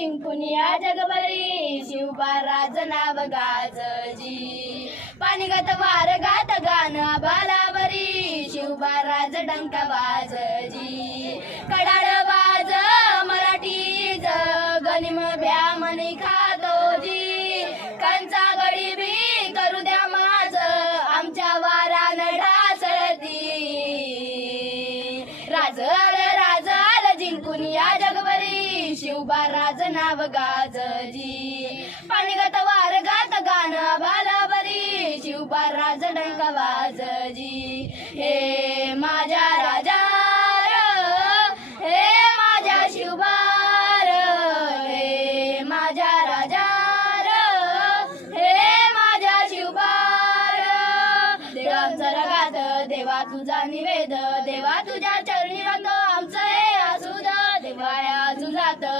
जिंकून या जगभरी शिवबा राज नाव गाजजी पानिगत वार गात गाणं बालावरी शिवबा राज डंका वाजजी कडाळ वाज मराठी गनिम भ्या मनी खादोजी कंचा गडी बी करू द्या माझ आमच्या वारान ढासळती राज आल जिंकून या जगभरी शिवबा राज नाव गाजजी पानिगत वार गात गाणं बालावरी शिवबा राज डंका वाजजी हे माझ्या राजा